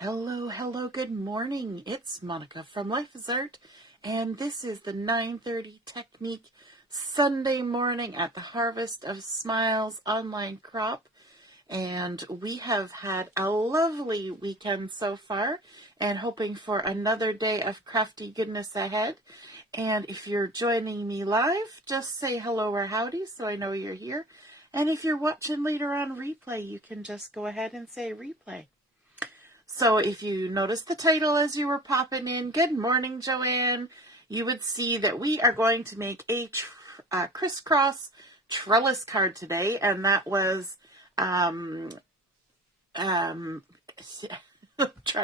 Hello, hello, good morning. It's Monica from Life is Art, and this is the 9:30 Technique Sunday morning at the Harvest of Smiles online crop. And we have had a lovely weekend so far, and hoping for another day of crafty goodness ahead. And if you're joining me live, just say hello or howdy so I know you're here. And if you're watching later on replay, you can just go ahead and say replay. So if you notice the title as you were popping in, good morning, Joanne, you would see that we are going to make a Criss-Cross Trellis card today, and that was, I'm trying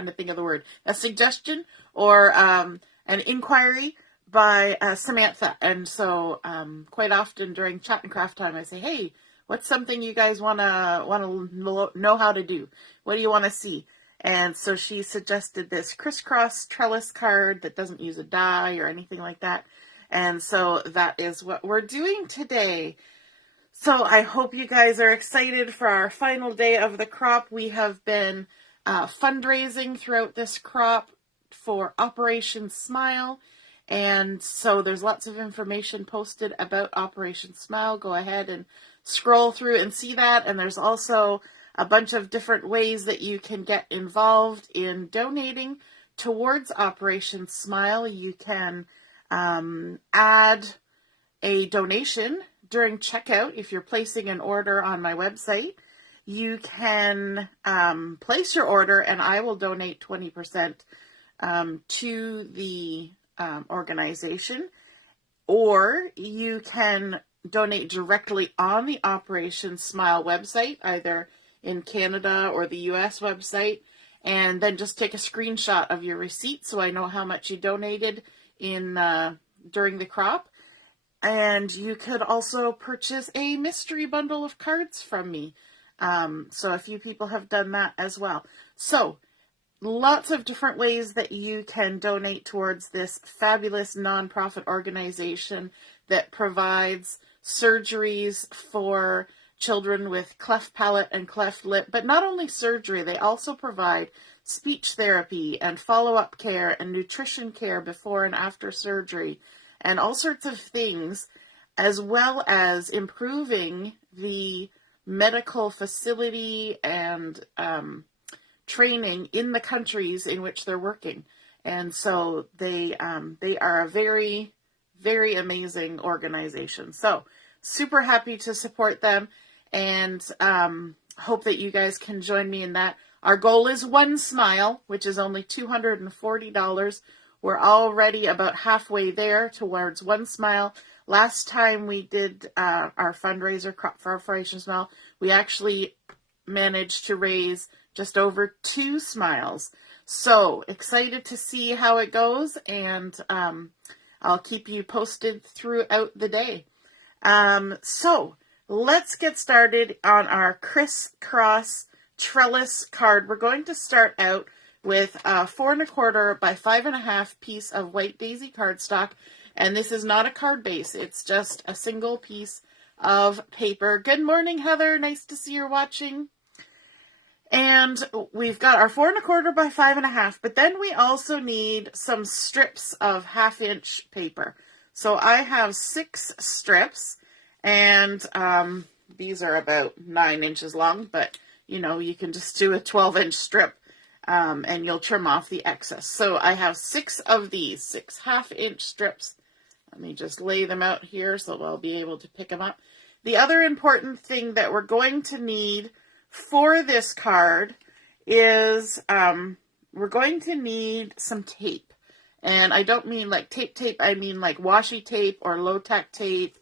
to think of the word, a suggestion or an inquiry by Samantha. And so quite often during chat and craft time, I say, hey, what's something you guys want to know how to do? What do you want to see? And so she suggested this Criss-Cross Trellis card that doesn't use a die or anything like that. And so that is what we're doing today. So I hope you guys are excited for our final day of the crop. We have been fundraising throughout this crop for Operation Smile. And so there's lots of information posted about Operation Smile. Go ahead and scroll through and see that. And there's also a bunch of different ways that you can get involved in donating towards Operation Smile. You can add a donation during checkout if you're placing an order on my website. You can place your order and I will donate 20% to the organization, or you can donate directly on the Operation Smile website, either in Canada or the US website, and then just take a screenshot of your receipt so I know how much you donated in during the crop. And you could also purchase a mystery bundle of cards from me. So a few people have done that as well. So lots of different ways that you can donate towards this fabulous nonprofit organization that provides surgeries for children with cleft palate and cleft lip. But not only surgery, they also provide speech therapy and follow-up care and nutrition care before and after surgery and all sorts of things, as well as improving the medical facility and training in the countries in which they're working. And so they are a very, very amazing organization. So super happy to support them, and hope that you guys can join me in that. Our goal is one smile, which is only $240. We're already about halfway there towards one smile. Last time we did our fundraiser crop for Operation Smile, we actually managed to raise just over 2 smiles. So excited to see how it goes, and I'll keep you posted throughout the day. So let's get started on our Criss-Cross Trellis card. We're going to start out with a 4 1/4 by 5 1/2 piece of white daisy cardstock. And this is not a card base. It's just a single piece of paper. Good morning, Heather. Nice to see you're watching. And we've got our 4 1/4 by 5 1/2, but then we also need some strips of 1/2 inch paper. So I have 6 strips, and these are about 9 inches long, but you know, you can just do a 12-inch strip, and you'll trim off the excess. So I have 6 of these, 6 1/2 inch strips. Let me just lay them out here so I'll be able to pick them up. The other important thing that we're going to need for this card is we're going to need some tape. And I don't mean like tape, I mean like washi tape or low-tack tape.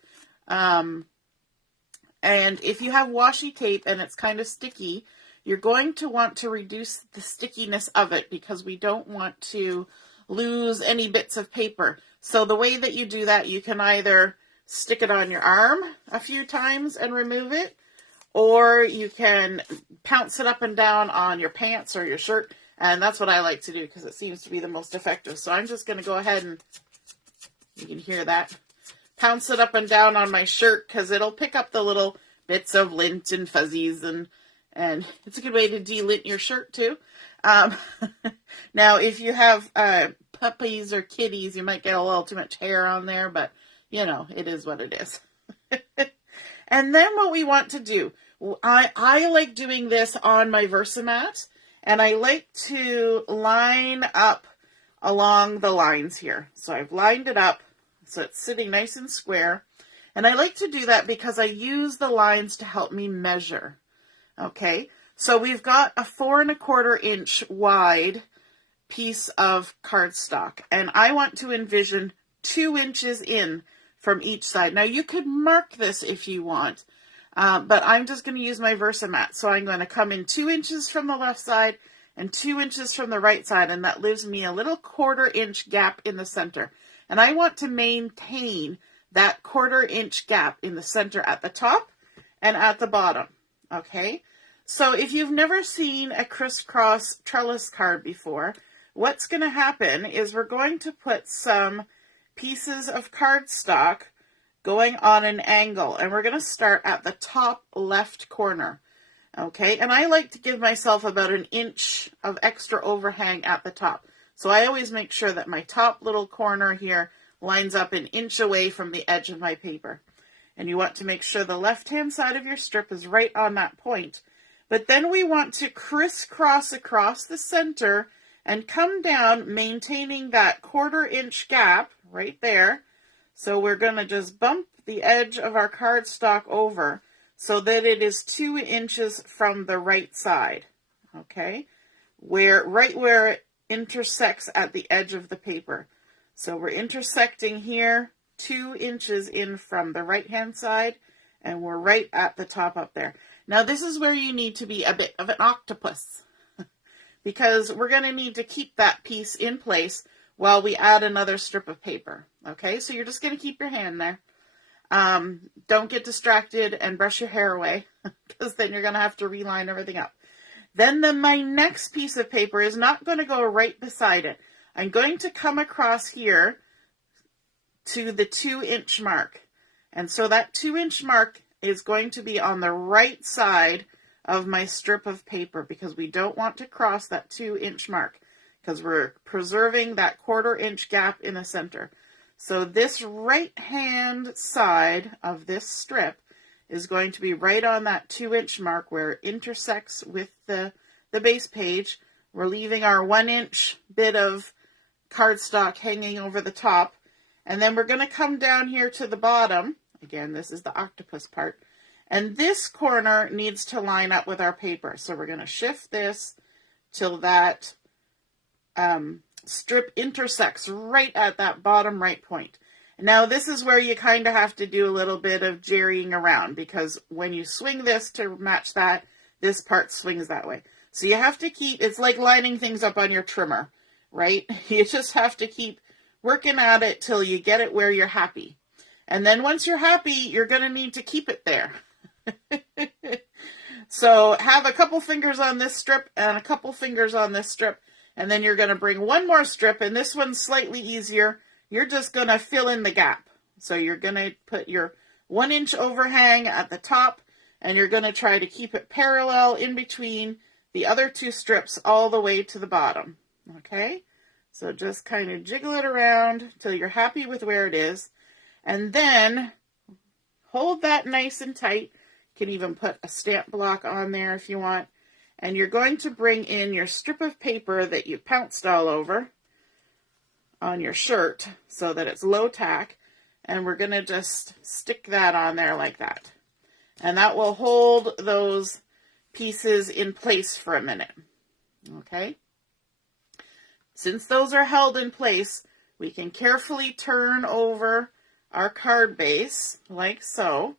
And if you have washi tape and it's kind of sticky, you're going to want to reduce the stickiness of it because we don't want to lose any bits of paper. So the way that you do that, you can either stick it on your arm a few times and remove it, or you can pounce it up and down on your pants or your shirt. And that's what I like to do because it seems to be the most effective. So I'm just going to go ahead and, you can hear that, pounce it up and down on my shirt because it'll pick up the little bits of lint and fuzzies And it's a good way to delint your shirt too. Um, now, if you have puppies or kitties, you might get a little too much hair on there, but you know, it is what it is. And then what we want to do, I like doing this on my Versamat, and I like to line up along the lines here. So I've lined it up so it's sitting nice and square. And I like to do that because I use the lines to help me measure. Okay, so we've got a 4 1/4 inch wide piece of cardstock, and I want to envision 2 inches in from each side. Now you could mark this if you want, but I'm just going to use my Versamat. So I'm going to come in 2 inches from the left side and 2 inches from the right side, and that leaves me a little 1/4 inch gap in the center. And I want to maintain that 1/4 inch gap in the center at the top and at the bottom. Okay, so if you've never seen a Criss-Cross trellis card before, what's going to happen is we're going to put some pieces of cardstock going on an angle, and we're going to start at the top left corner. Okay, and I like to give myself about 1 inch of extra overhang at the top. So I always make sure that my top little corner here lines up 1 inch away from the edge of my paper. And you want to make sure the left-hand side of your strip is right on that point. But then we want to crisscross across the center and come down, maintaining that 1/4 inch gap right there. So we're going to just bump the edge of our cardstock over so that it is 2 inches from the right side. Okay, right where it intersects at the edge of the paper. So we're intersecting here 2 inches in from the right hand side, and we're right at the top up there. Now this is where you need to be a bit of an octopus because we're going to need to keep that piece in place while we add another strip of paper. Okay, so you're just going to keep your hand there. Don't get distracted and brush your hair away because then you're going to have to reline everything up. Then my next piece of paper is not going to go right beside it. I'm going to come across here to the 2 inch mark. And so that 2 inch mark is going to be on the right side of my strip of paper because we don't want to cross that 2 inch mark because we're preserving that 1/4 inch gap in the center. So this right hand side of this strip is going to be right on that 2 inch mark where it intersects with the base page. We're leaving our 1 inch bit of cardstock hanging over the top. And then we're going to come down here to the bottom. Again, this is the octopus part. And this corner needs to line up with our paper. So we're going to shift this till that strip intersects right at that bottom right point. Now this is where you kind of have to do a little bit of jerrying around because when you swing this to match that, this part swings that way. So you have to keep, it's like lining things up on your trimmer, right? You just have to keep working at it till you get it where you're happy. And then once you're happy, you're going to need to keep it there. So have a couple fingers on this strip and a couple fingers on this strip. And then you're going to bring one more strip, and this one's slightly easier. You're just going to fill in the gap. So you're going to put your 1 inch overhang at the top, and you're going to try to keep it parallel in between the other 2 strips all the way to the bottom. Okay? So just kind of jiggle it around till you're happy with where it is. And then hold that nice and tight. You can even put a stamp block on there if you want. And you're going to bring in your strip of paper that you pounced all over on your shirt so that it's low tack. And we're going to just stick that on there like that. And that will hold those pieces in place for a minute. Okay? Since those are held in place, we can carefully turn over our card base like so.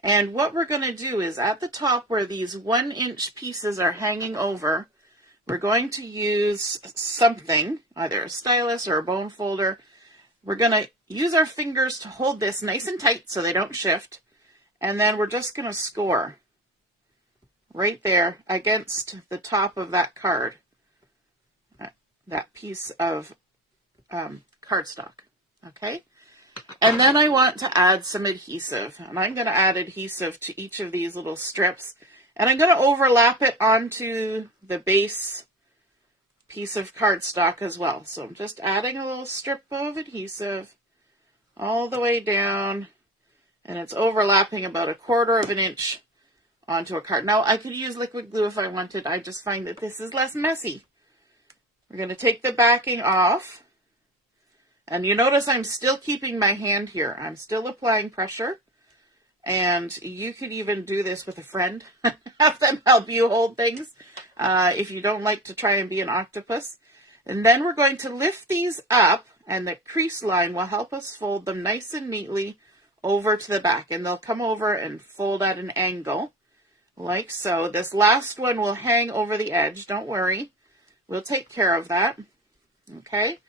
And what we're going to do is at the top where these 1 inch pieces are hanging over, we're going to use something, either a stylus or a bone folder. We're going to use our fingers to hold this nice and tight so they don't shift. And then we're just going to score right there against the top of that card, that piece of cardstock. Okay? And then I want to add some adhesive, and I'm going to add adhesive to each of these little strips, And I'm going to overlap it onto the base piece of cardstock as well. So I'm just adding a little strip of adhesive all the way down, and it's overlapping about 1/4 of an inch onto a card. Now I could use liquid glue if I wanted. I just find that this is less messy. We're going to take the backing off, and you notice I'm still keeping my hand here. I'm still applying pressure, and you could even do this with a friend. Have them help you hold things if you don't like to try and be an octopus. And then we're going to lift these up, and the crease line will help us fold them nice and neatly over to the back. And they'll come over and fold at an angle, like so. This last one will hang over the edge. Don't worry. We'll take care of that. Okay?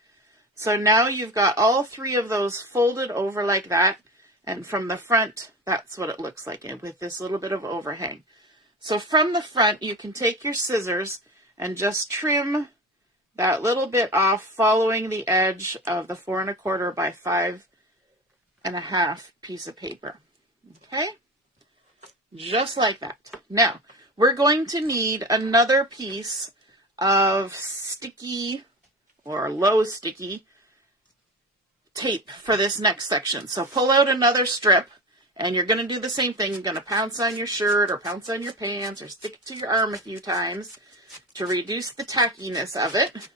So now you've got all 3 of those folded over like that. And from the front, that's what it looks like, with this little bit of overhang. So from the front, you can take your scissors and just trim that little bit off, following the edge of the 4 1/4 by 5 1/2 piece of paper. Okay? Just like that. Now, we're going to need another piece of sticky or low sticky tape for this next section. So pull out another strip, and you're going to do the same thing. You're going to pounce on your shirt or pounce on your pants or stick it to your arm a few times to reduce the tackiness of it.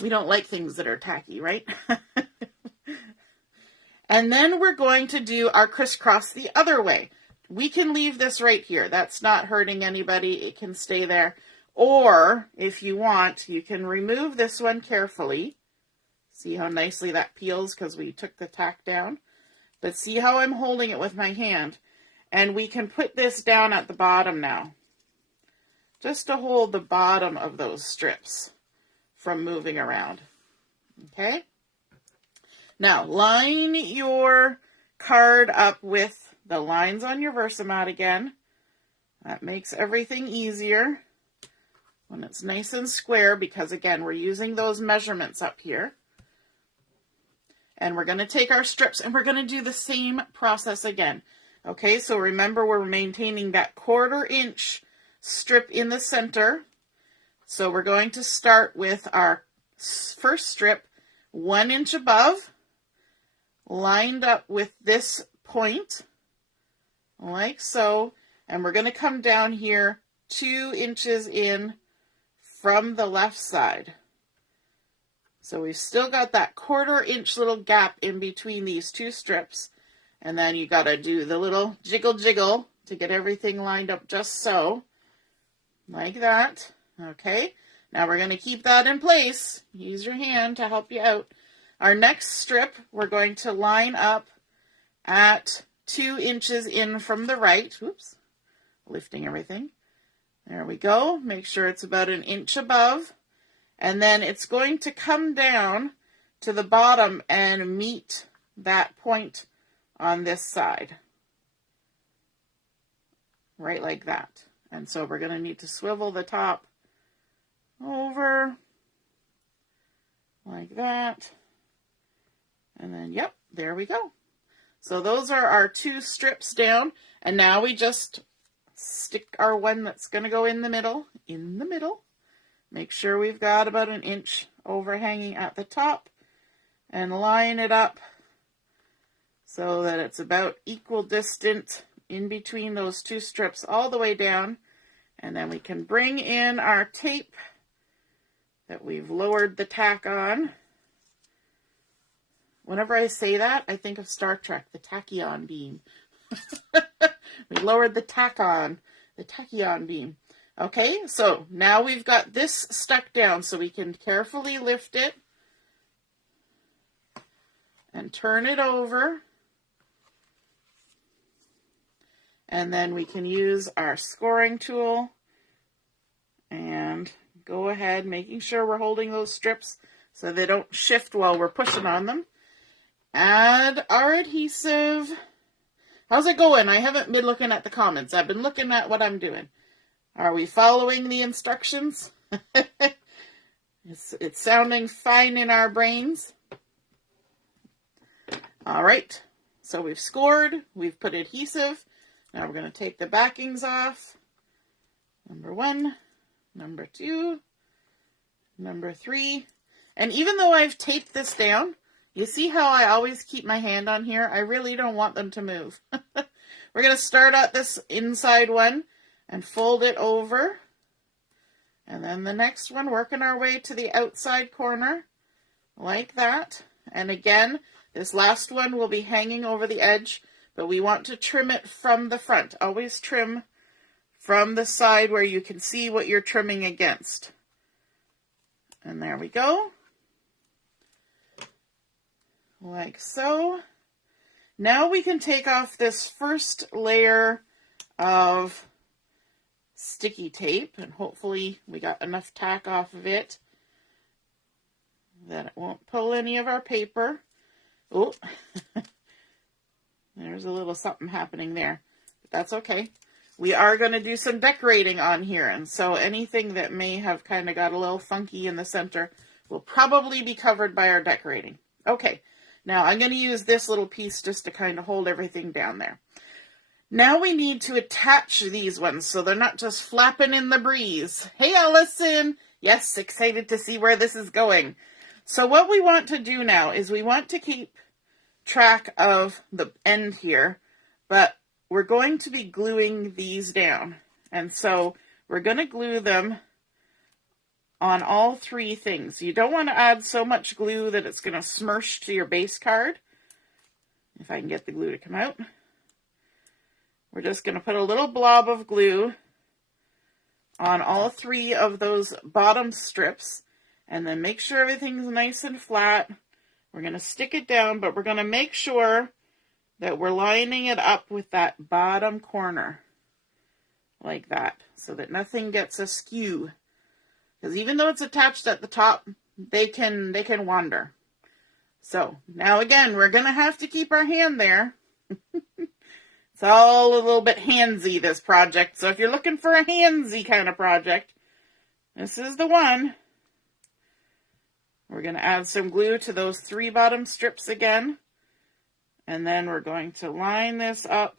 We don't like things that are tacky, right? And then we're going to do our crisscross the other way. We can leave this right here. That's not hurting anybody. It can stay there. Or, if you want, you can remove this one carefully. See how nicely that peels because we took the tack down? But see how I'm holding it with my hand? And we can put this down at the bottom now, just to hold the bottom of those strips from moving around. Okay? Now, line your card up with the lines on your Versamat again. That makes everything easier when it's nice and square, because again, we're using those measurements up here. And we're going to take our strips and we're going to do the same process again. Okay, so remember, we're maintaining that 1/4 inch strip in the center. So we're going to start with our first strip 1 inch above, lined up with this point, like so. And we're going to come down here 2 inches in from the left side. So we've still got that 1/4 inch little gap in between these 2 strips. And then you got to do the little jiggle jiggle to get everything lined up just so. Like that. Okay. Now we're going to keep that in place. Use your hand to help you out. Our next strip, we're going to line up at 2 inches in from the right. Oops. Lifting everything. There we go. Make sure it's about 1 inch above. And then it's going to come down to the bottom and meet that point on this side. Right like that. And so we're going to need to swivel the top over like that. And then, yep, there we go. So those are our 2 strips down. And now we just stick our one that's going to go in the middle. Make sure we've got about 1 inch overhanging at the top, and line it up so that it's about equal distance in between those 2 strips all the way down. And then we can bring in our tape that we've lowered the tack on. Whenever I say that, I think of Star Trek, the tachyon beam. We lowered the tachyon beam. Okay, so now we've got this stuck down, so we can carefully lift it and turn it over. And then we can use our scoring tool and go ahead, making sure we're holding those strips so they don't shift while we're pushing on them. Add our adhesive. How's it going? I haven't been looking at the comments. I've been looking at what I'm doing. Are we following the instructions? It's sounding fine in our brains. All right. So we've scored. We've put adhesive. Now we're going to take the backings off. Number 1, number 2, number 3. And even though I've taped this down, you see how I always keep my hand on here? I really don't want them to move. We're going to start at this inside one and fold it over. And then the next one, working our way to the outside corner, like that. And again, this last one will be hanging over the edge, but we want to trim it from the front. Always trim from the side where you can see what you're trimming against. And there we go. Like so. Now we can take off this first layer of sticky tape, and hopefully we got enough tack off of it that it won't pull any of our paper. Oh, there's a little something happening there, but that's okay. We are going to do some decorating on here, and so anything that may have kind of got a little funky in the center will probably be covered by our decorating. Okay, now I'm going to use this little piece just to kind of hold everything down there. Now we need to attach these ones so they're not just flapping in the breeze. Hey, Allison! Yes, excited to see where this is going. So what we want to do now is we want to keep track of the end here, but we're going to be gluing these down. And so we're going to glue them on all 3 things. You don't want to add so much glue that it's going to smush to your base card. If I can get the glue to come out. We're just going to put a little blob of glue on all 3 of those bottom strips, and then make sure everything's nice and flat. We're going to stick it down, but we're going to make sure that we're lining it up with that bottom corner, like that, so that nothing gets askew. Because even though it's attached at the top, they can wander. So now again, we're going to have to keep our hand there. It's all a little bit handsy, this project. So if you're looking for a handsy kind of project, this is the one. We're going to add some glue to those 3 bottom strips again. And then we're going to line this up,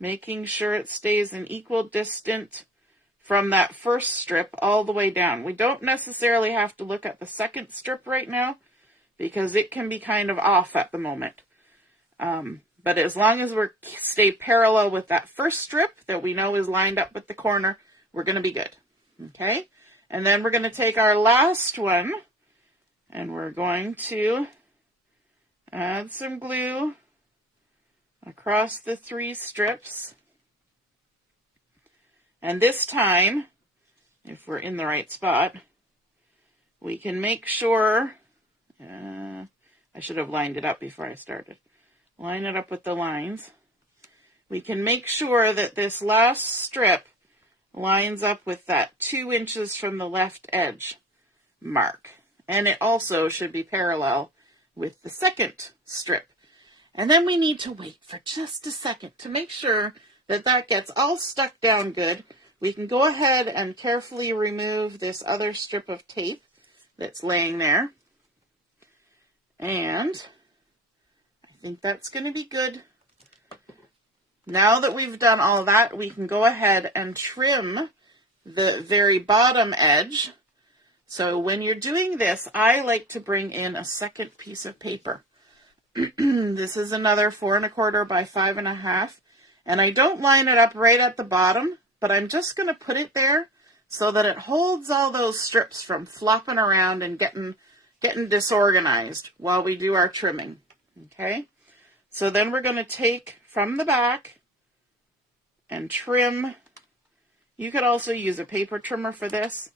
making sure it stays an equal distance from that first strip all the way down. We don't necessarily have to look at the second strip right now because it can be kind of off at the moment. But as long as we stay parallel with that first strip that we know is lined up with the corner, we're going to be good. Okay? And then we're going to take our last one and we're going to add some glue across the 3 strips. And this time, if we're in the right spot, we can make sure, I should have lined it up before I started. Line it up with the lines. We can make sure that this last strip lines up with that 2 inches from the left edge mark. And it also should be parallel with the second strip. And then we need to wait for just a second to make sure that that gets all stuck down good. We can go ahead and carefully remove this other strip of tape that's laying there. And I think that's going to be good. Now that we've done all that, we can go ahead and trim the very bottom edge. So when you're doing this, I like to bring in a second piece of paper. This is another 4 1/4 by 5 1/2. And I don't line it up right at the bottom, but I'm just going to put it there so that it holds all those strips from flopping around and getting disorganized while we do our trimming. Okay? So then we're going to take from the back and trim. You could also use a paper trimmer for this,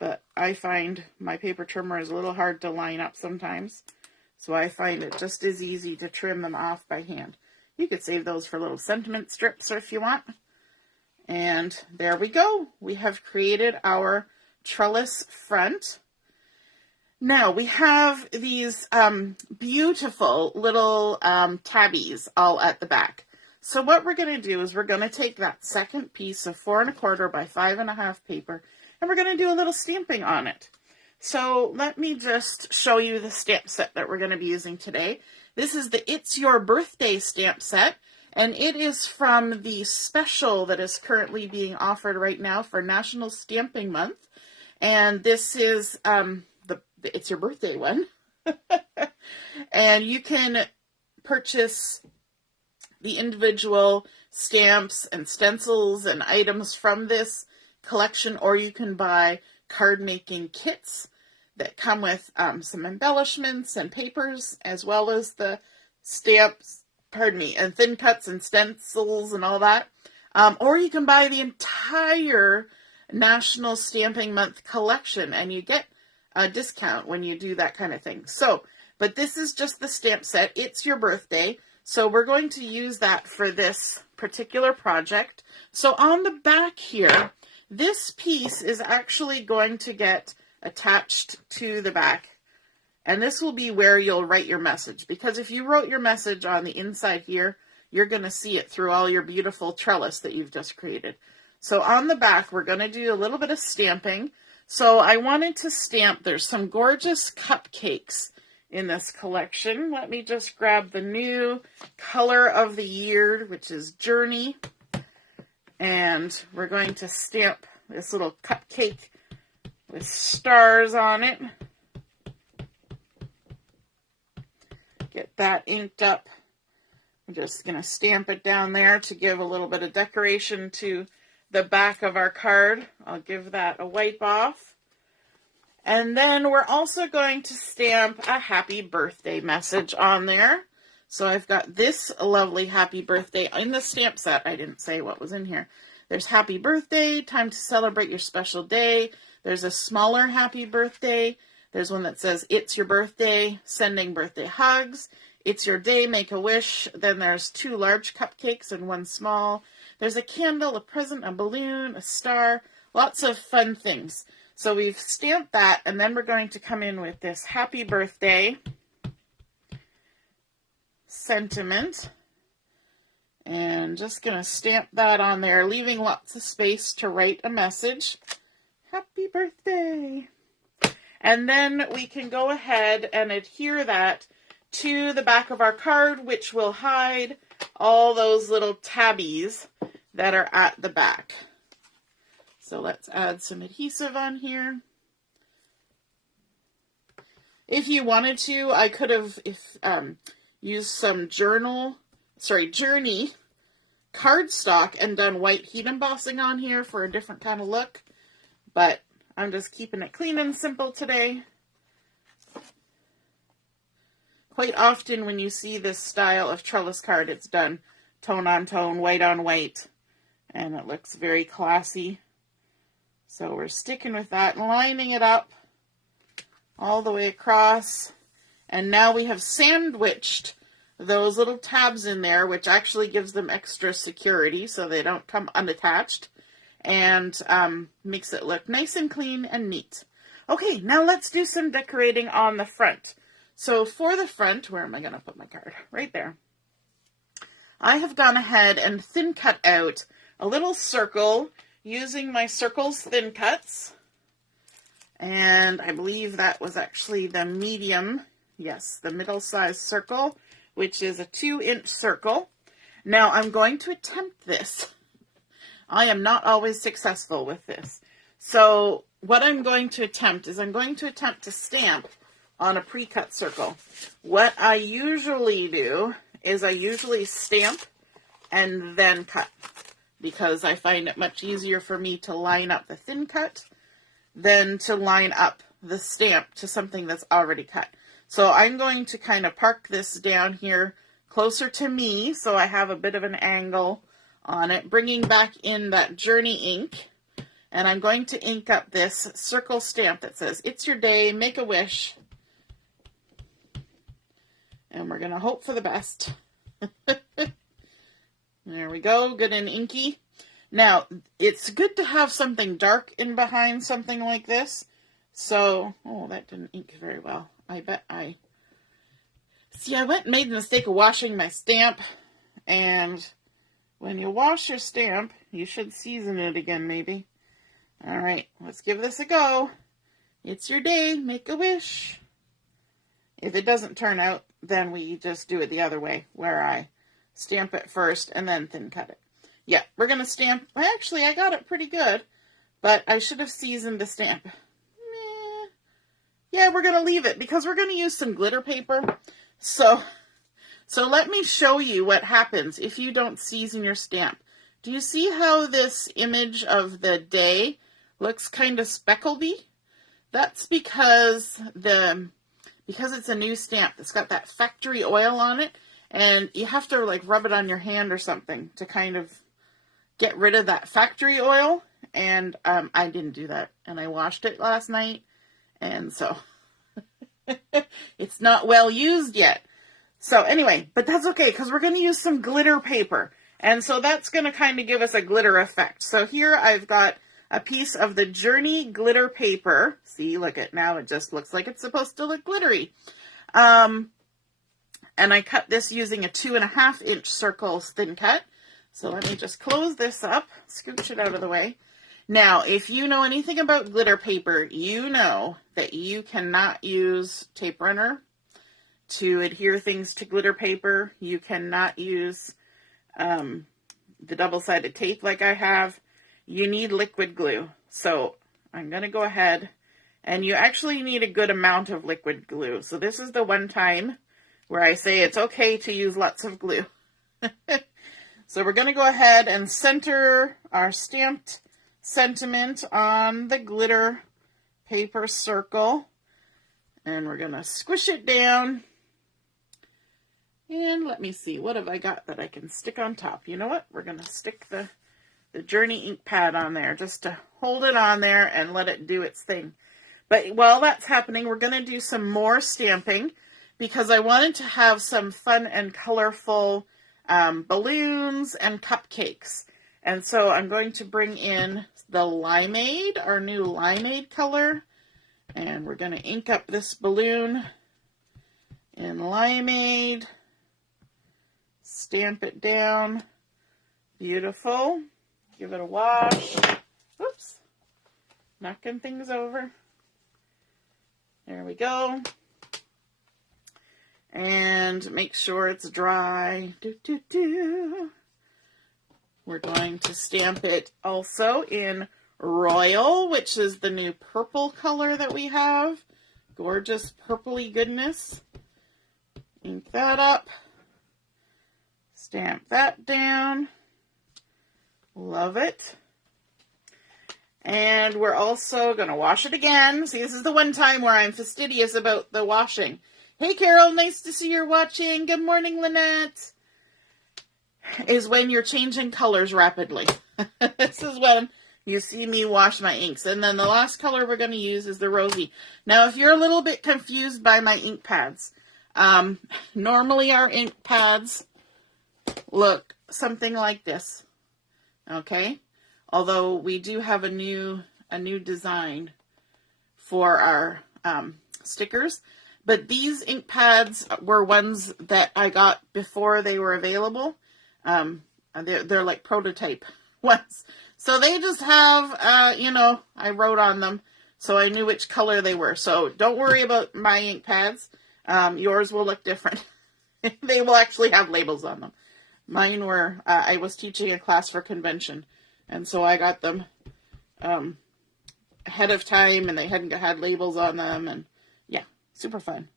but I find my paper trimmer is a little hard to line up sometimes. So I find it just as easy to trim them off by hand. You could save those for little sentiment strips if you want. And there we go. We have created our trellis front. Now we have these beautiful little tabbies all at the back. So what we're going to do is we're going to take that second piece of 4 1/4 by 5 1/2 paper and we're going to do a little stamping on it. So let me just show you the stamp set that we're going to be using today. This is the It's Your Birthday stamp set, And it is from the special that is currently being offered right now for National Stamping Month. And this is it's your birthday one. And you can purchase the individual stamps and stencils and items from this collection, or you can buy card making kits that come with some embellishments and papers, as well as the stamps, and thin cuts and stencils and all that. Or you can buy the entire National Stamping Month collection, and you get a discount when you do that kind of thing. So, but this is just the stamp set. It's your birthday. So we're going to use that for this particular project. So on the back here, this piece is actually going to get attached to the back. And this will be where you'll write your message. Because if you wrote your message on the inside here, you're going to see it through all your beautiful trellis that you've just created. So on the back, we're going to do a little bit of stamping. So I wanted to stamp, there's some gorgeous cupcakes in this collection. Let me just grab the new color of the year, which is Journey. And we're going to stamp this little cupcake with stars on it. Get that inked up. I'm just going to stamp it down there to give a little bit of decoration to the back of our card. I'll give that a wipe off. And then we're also going to stamp a happy birthday message on there. So I've got this lovely happy birthday in the stamp set. I didn't say what was in here. There's happy birthday, time to celebrate your special day. There's a smaller happy birthday. There's one that says, it's your birthday, sending birthday hugs. It's your day, make a wish. Then there's 2 large cupcakes and 1 small. There's a candle, a present, a balloon, a star. Lots of fun things. So we've stamped that, and then we're going to come in with this happy birthday sentiment. And just going to stamp that on there, leaving lots of space to write a message. Happy birthday. And then we can go ahead and adhere that to the back of our card, which will hide all those little tabbies that are at the back. So let's add some adhesive on here. If you wanted to, I could have used some Journey cardstock and done white heat embossing on here for a different kind of look. But I'm just keeping it clean and simple today. Quite often when you see this style of trellis card, it's done tone on tone, white on white, and it looks very classy. So we're sticking with that, lining it up all the way across. And now we have sandwiched those little tabs in there, which actually gives them extra security so they don't come unattached, and makes it look nice and clean and neat. Okay, now let's do some decorating on the front. So for the front, where am I going to put my card? Right there. I have gone ahead and thin cut out a little circle using my Circles thin cuts. And I believe that was actually the medium, yes, the middle-sized circle, which is a 2-inch circle. Now I'm going to attempt this. I am not always successful with this. So what I'm going to attempt is I'm going to attempt to stamp on a pre-cut circle. What I usually do is I usually stamp and then cut, because I find it much easier for me to line up the thin cut than to line up the stamp to something that's already cut. So I'm going to kind of park this down here closer to me so I have a bit of an angle on it, bringing back in that Journey ink. And I'm going to ink up this circle stamp that says, it's your day, make a wish. And we're going to hope for the best. There we go, good and inky. Now, it's good to have something dark in behind something like this. So, oh, that didn't ink very well. I made the mistake of washing my stamp. And when you wash your stamp, you should season it again, maybe. All right, let's give this a go. It's your day, make a wish. If it doesn't turn out, then we just do it the other way, where I stamp it first and then thin cut it. Yeah, we're going to stamp. Actually, I got it pretty good, but I should have seasoned the stamp. Yeah, we're going to leave it because we're going to use some glitter paper. So let me show you what happens if you don't season your stamp. Do you see how this image of the day looks kind of speckledy? That's because it's a new stamp. It's got that factory oil on it, and you have to like rub it on your hand or something to kind of get rid of that factory oil. And I didn't do that, and I washed it last night, and so it's not well used yet. So anyway, but that's okay because we're going to use some glitter paper. And so that's going to kind of give us a glitter effect. So here I've got a piece of the Journey glitter paper. See, look at now it just looks like it's supposed to look glittery. And I cut this using a 2.5 inch circle thin cut. So let me just close this up, scooch it out of the way. Now, if you know anything about glitter paper, you know that you cannot use tape runner to adhere things to glitter paper. You cannot use the double-sided tape like I have. You need liquid glue. So I'm going to go ahead, and you actually need a good amount of liquid glue. So this is the one time where I say it's okay to use lots of glue. So we're going to go ahead and center our stamped sentiment on the glitter paper circle. And we're going to squish it down. And let me see, what have I got that I can stick on top? You know what? We're going to stick the Journey ink pad on there just to hold it on there and let it do its thing. But while that's happening, we're going to do some more stamping because I wanted to have some fun and colorful balloons and cupcakes. And so I'm going to bring in the Limeade, our new Limeade color. And we're going to ink up this balloon in Limeade. Stamp it down. Beautiful. Give it a wash. Oops. Knocking things over. There we go. And make sure it's dry. We're going to stamp it also in Royal, which is the new purple color that we have. Gorgeous purpley goodness. Ink that up. Stamp that down. Love it. And we're also going to wash it again. See, this is the one time where I'm fastidious about the washing. Hey, Carol, nice to see you're watching. Good morning, Lynette. Is when you're changing colors rapidly. This is when you see me wash my inks. And then the last color we're going to use is the Rosy. Now, if you're a little bit confused by my ink pads, normally our ink pads look something like this. Okay? Although we do have a new design for our stickers. But these ink pads were ones that I got before they were available. They're like prototype ones. So they just have, I wrote on them, so I knew which color they were. So don't worry about my ink pads. Yours will look different. They will actually have labels on them. Mine were, I was teaching a class for convention, and so I got them ahead of time, and they hadn't had labels on them, and yeah, super fun.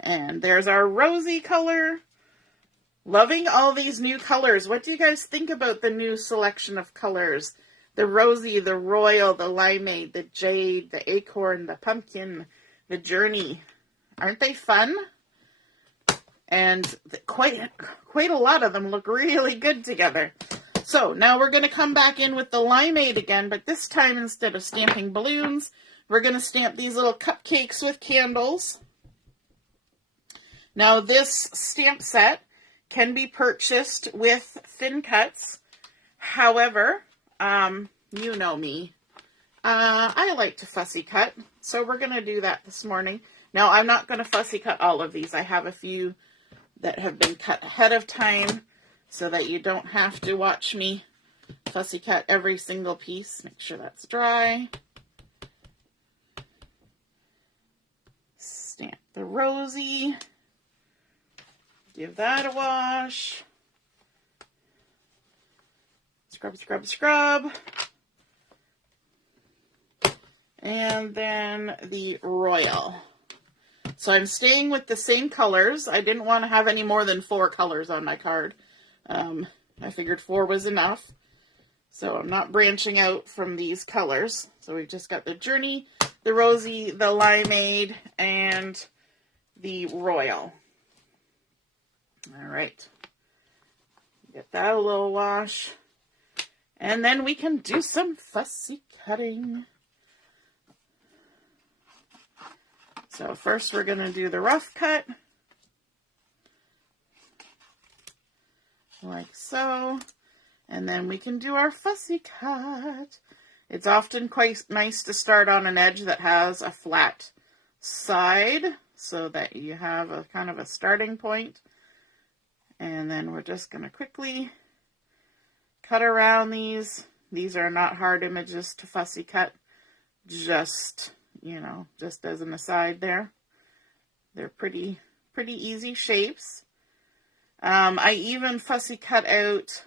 And there's our Rosy color. Loving all these new colors. What do you guys think about the new selection of colors? The Rosy, the Royal, the Limeade, the Jade, the Acorn, the Pumpkin, the Journey. Aren't they fun? And quite a lot of them look really good together. So now we're going to come back in with the Limeade again, but this time instead of stamping balloons, we're going to stamp these little cupcakes with candles. Now this stamp set can be purchased with thin cuts. However, you know me. I like to fussy cut, so we're going to do that this morning. Now, I'm not going to fussy cut all of these. I have a few that have been cut ahead of time so that you don't have to watch me fussy cut every single piece. Make sure that's dry. Stamp the Rosy. Give that a wash. Scrub, scrub, scrub. And then the Royal. So I'm staying with the same colors. I didn't want to have any more than 4 colors on my card. I figured 4 was enough. So I'm not branching out from these colors. So we've just got the Journey, the Rosy, the Limeade, and the Royal. All right. Get that a little wash. And then we can do some fussy cutting. So first we're going to do the rough cut. Like so. And then we can do our fussy cut. It's often quite nice to start on an edge that has a flat side so that you have a kind of a starting point. And then we're just going to quickly cut around these. These are not hard images to fussy cut. Just, you know, just as an aside there. They're pretty easy shapes. I even fussy cut out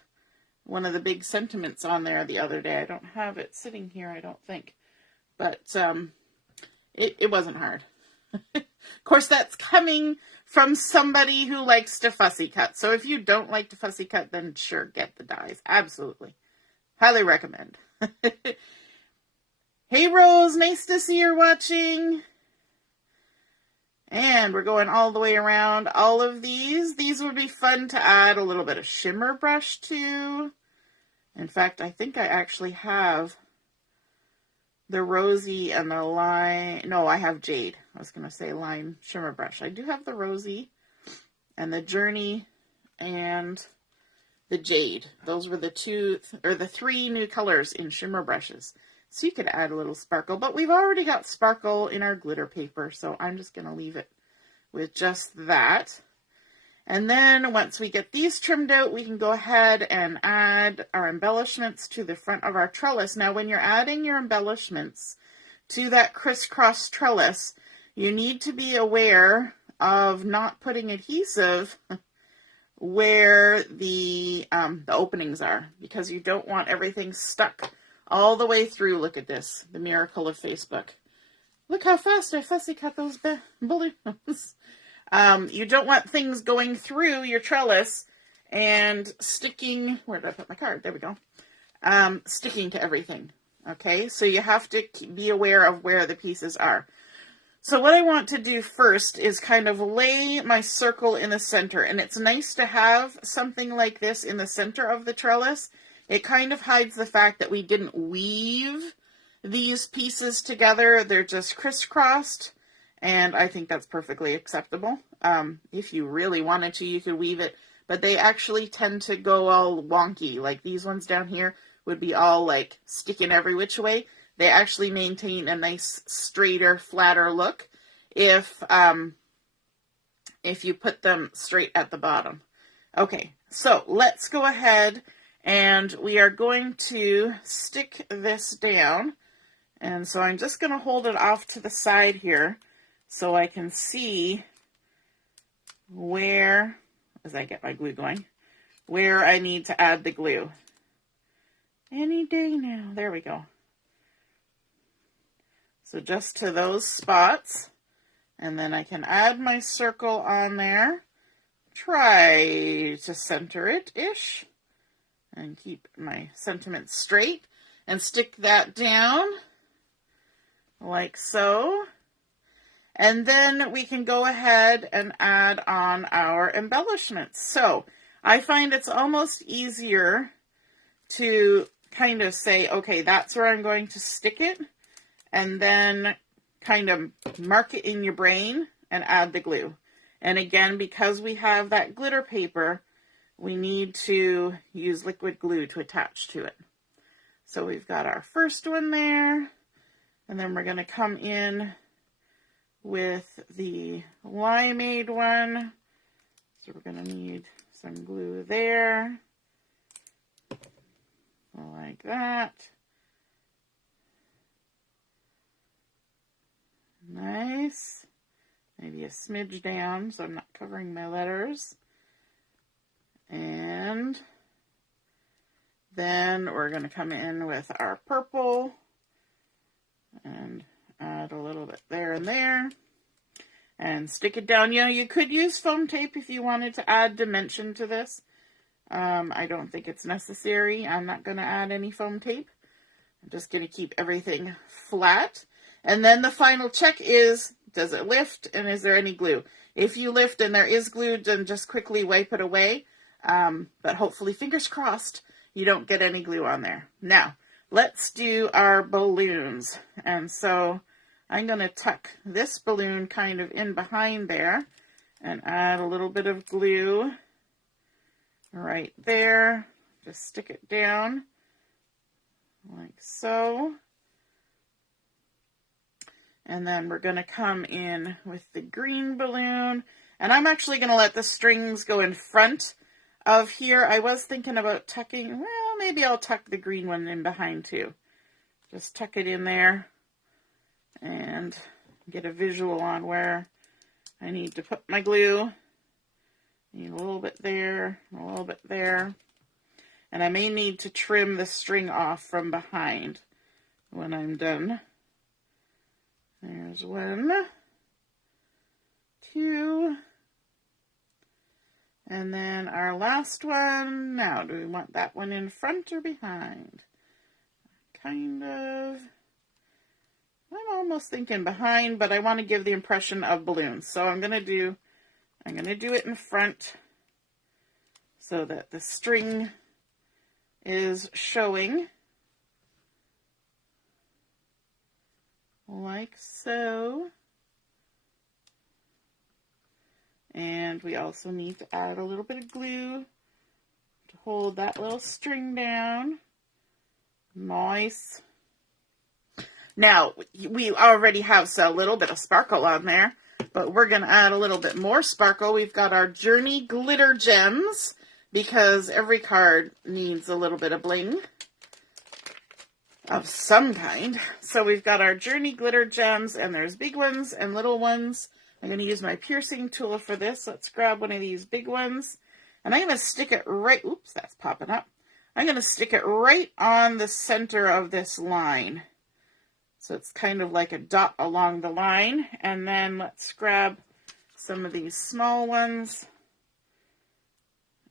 one of the big sentiments on there the other day. I don't have it sitting here, I don't think. But it wasn't hard. Of course, that's coming from somebody who likes to fussy cut. So if you don't like to fussy cut, then sure, get the dies. Absolutely. Highly recommend. Hey, Rose, nice to see you're watching. And we're going all the way around all of these. These would be fun to add a little bit of shimmer brush to. In fact, I think I actually have the Rosy and the Lime. No, I have Jade. I was going to say Lime shimmer brush. I do have the Rosy and the Journey and the Jade. Those were the 3 new colors in shimmer brushes. So you could add a little sparkle, but we've already got sparkle in our glitter paper, so I'm just going to leave it with just that. And then once we get these trimmed out, we can go ahead and add our embellishments to the front of our trellis. Now, when you're adding your embellishments to that crisscross trellis, you need to be aware of not putting adhesive where the openings are, because you don't want everything stuck all the way through. Look at this, the miracle of Facebook. Look how fast I fussy cut those balloons. You don't want things going through your trellis and sticking, where did I put my card? There we go. Sticking to everything. Okay, so you have to be aware of where the pieces are. So what I want to do first is kind of lay my circle in the center. And it's nice to have something like this in the center of the trellis. It kind of hides the fact that we didn't weave these pieces together. They're just crisscrossed. And I think that's perfectly acceptable. If you really wanted to, you could weave it. But they actually tend to go all wonky. Like these ones down here would be all like sticking every which way. They actually maintain a nice straighter, flatter look if you put them straight at the bottom. Okay, so let's go ahead and we are going to stick this down. And so I'm just going to hold it off to the side here so I can see where, as I get my glue going, where I need to add the glue. Any day now. There we go. So just to those spots, and then I can add my circle on there. Try to center it-ish, and keep my sentiments straight, and stick that down, like so. And then we can go ahead and add on our embellishments. So I find it's almost easier to kind of say, okay, that's where I'm going to stick it. And then kind of mark it in your brain and add the glue. And again, because we have that glitter paper, we need to use liquid glue to attach to it. So we've got our first one there. And then we're going to come in with the Limeade one. So we're going to need some glue there. Like that. Nice. Maybe a smidge down so I'm not covering my letters. And then we're going to come in with our purple and add a little bit there and there and stick it down. You know, you could use foam tape if you wanted to add dimension to this. I don't think it's necessary. I'm not going to add any foam tape. I'm just going to keep everything flat. And then the final check is, does it lift and is there any glue? If you lift and there is glue, then just quickly wipe it away. But hopefully, fingers crossed, you don't get any glue on there. Now, let's do our balloons. And so I'm going to tuck this balloon kind of in behind there and add a little bit of glue right there. Just stick it down like so. And then we're going to come in with the green balloon. And I'm actually going to let the strings go in front of here. I was thinking about tucking, well, maybe I'll tuck the green one in behind too. Just tuck it in there and get a visual on where I need to put my glue. Need a little bit there, a little bit there. And I may need to trim the string off from behind when I'm done. There's 1, 2, and then our last one. Now, do we want that one in front or behind? Kind of. I'm almost thinking behind, but I want to give the impression of balloons. So I'm going to do it in front so that the string is showing like so. And we also need to add a little bit of glue to hold that little string down. Nice. Now, we already have a little bit of sparkle on there, but we're going to add a little bit more sparkle. We've got our Journey glitter gems, because every card needs a little bit of bling of some kind. So we've got our Journey glitter gems, and there's big ones and little ones. I'm going to use my piercing tool for this. Let's grab one of these big ones, and I'm going to stick it right, oops, that's popping up. I'm going to stick it right on the center of this line. So it's kind of like a dot along the line. And then let's grab some of these small ones.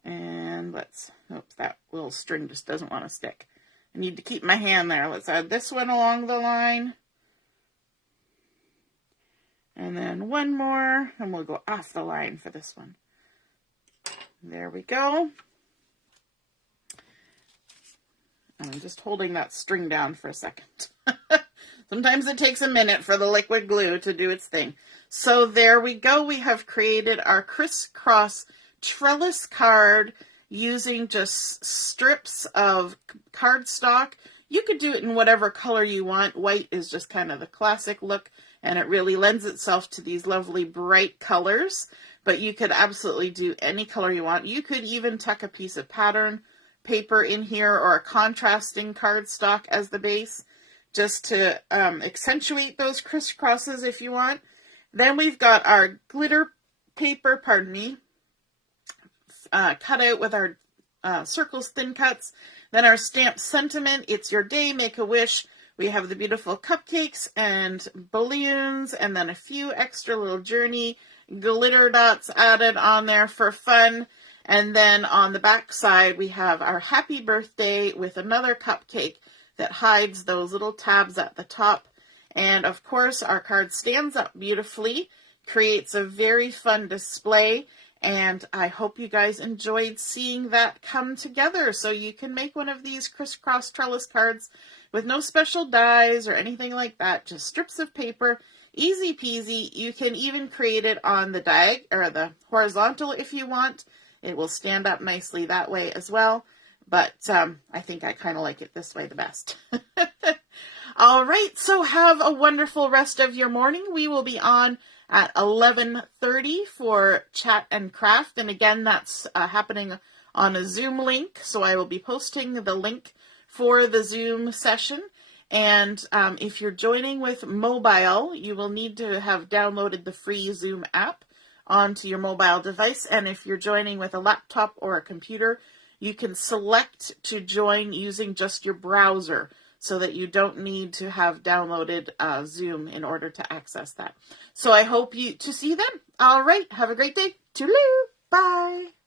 And oops, that little string just doesn't want to stick. I need to keep my hand there. Let's add this one along the line. And then one more, and we'll go off the line for this one. There we go. And I'm just holding that string down for a second. Sometimes it takes a minute for the liquid glue to do its thing. So there we go. We have created our Criss-Cross Trellis card using just strips of cardstock. You could do it in whatever color you want. White is just kind of the classic look, and it really lends itself to these lovely bright colors. But you could absolutely do any color you want. You could even tuck a piece of pattern paper in here or a contrasting cardstock as the base, just to accentuate those crisscrosses if you want. Then we've got our glitter paper, cut out with our circles, thin cuts. Then our stamped sentiment, it's your day, make a wish. We have the beautiful cupcakes and balloons, and then a few extra little Journey glitter dots added on there for fun. And then on the back side, we have our happy birthday with another cupcake that hides those little tabs at the top. And of course, our card stands up beautifully, creates a very fun display. And I hope you guys enjoyed seeing that come together. So you can make one of these Criss-Cross Trellis cards with no special dies or anything like that. Just strips of paper, easy peasy. You can even create it on the the horizontal if you want. It will stand up nicely that way as well. But I think I kind of like it this way the best. All right, so have a wonderful rest of your morning. We will be on at 11:30 for Chat and Craft. And again, that's happening on a Zoom link. So I will be posting the link for the Zoom session. And if you're joining with mobile, you will need to have downloaded the free Zoom app onto your mobile device. And if you're joining with a laptop or a computer, you can select to join using just your browser so that you don't need to have downloaded Zoom in order to access that. So I hope to see you then. All right. Have a great day. Toodaloo. Bye.